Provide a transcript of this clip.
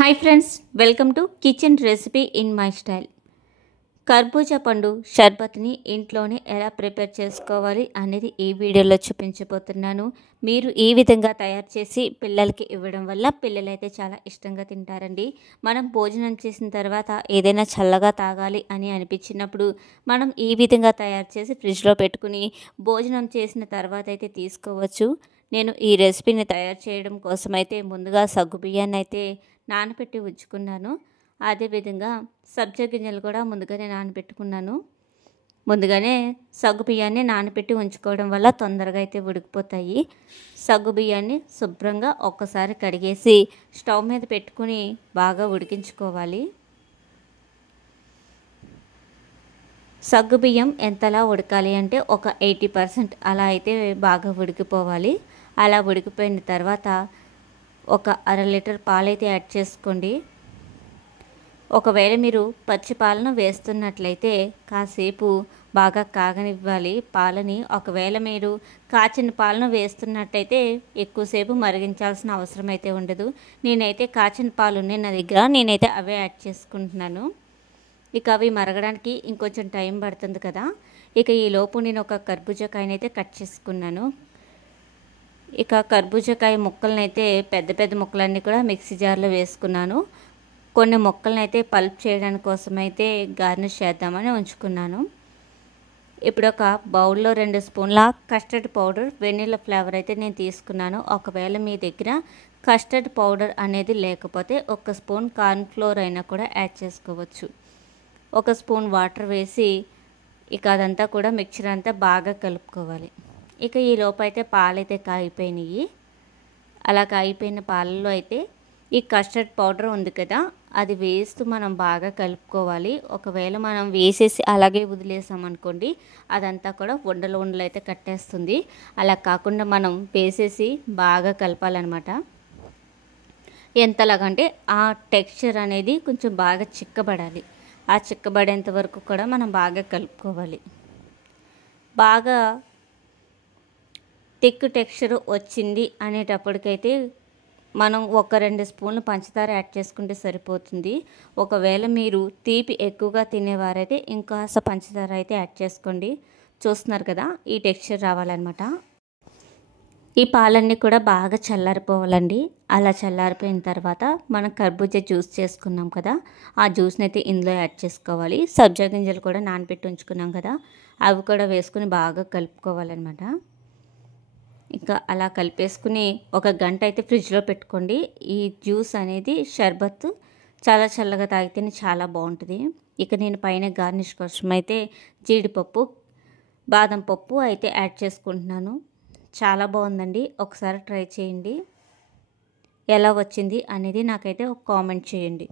Hi friends, welcome to kitchen recipe in my style. కర్బూజా పండు షర్బత్ని ఇంట్లోనే ఎలా ప్రిపేర్ చేసుకోవాలి అనేది ఈ వీడియోలో చూపించబోతున్నాను. మీరు ఈ విధంగా తయారు చేసి పిల్లలకి ఇవ్వడం వల్ల పిల్లలైతే చాలా ఇష్టంగా తింటారండి. మనం భోజనం చేసిన తర్వాత ఏదైనా చల్లగా తాగాలి అని అనిపించినప్పుడు మనం ఈ విధంగా తయారు చేసి ఫ్రిడ్జ్లో పెట్టుకుని భోజనం చేసిన తర్వాత అయితే తీసుకోవచ్చు. నేను ఈ రెసిపీని తయారు చేయడం కోసం అయితే ముందుగా సగ్గుబియ్యాన్ని అయితే నానబెట్టి ఉంచుకున్నాను. అదేవిధంగా సబ్జా గింజలు కూడా ముందుగానే నానబెట్టుకున్నాను. ముందుగానే సగ్గుబియ్యాన్ని నానబెట్టి ఉంచుకోవడం వల్ల తొందరగా అయితే ఉడికిపోతాయి. సగ్గుబియ్యాన్ని శుభ్రంగా ఒక్కసారి కడిగేసి స్టవ్ మీద పెట్టుకుని బాగా ఉడికించుకోవాలి. సగ్గుబియ్యం ఎంతలా ఉడకాలి అంటే ఒక 80% అలా అయితే బాగా ఉడికిపోవాలి. అలా ఉడికిపోయిన తర్వాత ఒక అర లీటర్ పాలైతే యాడ్ చేసుకోండి. ఒకవేళ మీరు పచ్చి పాలను వేస్తున్నట్లయితే కాసేపు బాగా కాగనివ్వాలి పాలని. ఒకవేళ మీరు కాచిన పాలను వేస్తున్నట్టయితే ఎక్కువసేపు మరిగించాల్సిన అవసరం అయితే ఉండదు. నేనైతే కాచిన పాలు ఉన్నాయి నా దగ్గర, నేనైతే అవే యాడ్ చేసుకుంటున్నాను. ఇక అవి మరగడానికి ఇంకొంచెం టైం పడుతుంది కదా. ఇక ఈలోపు నేను ఒక కర్బూజాకాయనైతే కట్ చేసుకున్నాను. ఇక కర్బూజాకాయ ముక్కలనైతే పెద్ద పెద్ద ముక్కలన్నీ కూడా మిక్సీ జార్లో వేసుకున్నాను. కొన్ని ముక్కలనైతే పల్ప్ చేయడానికి కోసం అయితే గార్నిష్ చేద్దామని ఉంచుకున్నాను. ఇప్పుడు ఒక బౌల్లో 2 స్పూన్ల కస్టర్డ్ పౌడర్, వెనిలా ఫ్లేవర్ అయితే నేను తీసుకున్నాను. ఒకవేళ మీ దగ్గర కస్టర్డ్ పౌడర్ అనేది లేకపోతే 1 స్పూన్ కార్న్ఫ్లోర్ అయినా కూడా యాడ్ చేసుకోవచ్చు. 1 స్పూన్ వాటర్ వేసి ఇక అదంతా కూడా మిక్చర్ అంతా బాగా కలుపుకోవాలి. ఇక ఈ లోపు అయితే పాలైతే కాగిపోయినాయి. అలా కాగిపోయిన పాలలో అయితే ఈ కస్టర్డ్ పౌడర్ ఉంది కదా, అది వేస్తూ మనం బాగా కలుపుకోవాలి. ఒకవేళ మనం వేసేసి అలాగే వదిలేసామనుకోండి అదంతా కూడా ఉండలు అయితే కట్టేస్తుంది. అలా కాకుండా మనం వేసేసి బాగా కలపాలన్నమాట. ఎంతలాగంటే ఆ టెక్స్చర్ అనేది కొంచెం బాగా చిక్కబడాలి. ఆ చిక్కబడేంత వరకు కూడా మనం బాగా కలుపుకోవాలి. బాగా థిక్ టెక్స్చర్ వచ్చింది అనేటప్పటికైతే మనం ఒక 2 స్పూన్లు పంచదార యాడ్ చేసుకుంటే సరిపోతుంది. ఒకవేళ మీరు తీపి ఎక్కువగా తినేవారైతే ఇంకాస్త పంచదార అయితే యాడ్ చేసుకోండి. చూస్తున్నారు కదా, ఈ టెక్స్చర్ రావాలన్నమాట. ఈ పాలన్నీ కూడా బాగా చల్లారిపోవాలండి. అలా చల్లారిపోయిన తర్వాత మనం కర్బూజా జ్యూస్ చేసుకున్నాం కదా, ఆ జ్యూస్ని అయితే ఇందులో యాడ్ చేసుకోవాలి. సబ్జా గింజలు కూడా నానబెట్టి ఉంచుకున్నాం కదా, అవి కూడా వేసుకుని బాగా కలుపుకోవాలన్నమాట. ఇంకా అలా కలిపేసుకుని ఒక గంట అయితే ఫ్రిడ్జ్లో పెట్టుకోండి. ఈ జ్యూస్ అనేది షర్బత్ చాలా చల్లగా తాగితేనే చాలా బాగుంటుంది. ఇక నేను పైన గార్నిష్ కోసం అయితే జీడిపప్పు, బాదం పప్పు అయితే యాడ్ చేసుకుంటున్నాను. చాలా బాగుందండి, ఒకసారి ట్రై చేయండి. ఎలా వచ్చింది అనేది నాకైతే ఒక కామెంట్ చేయండి.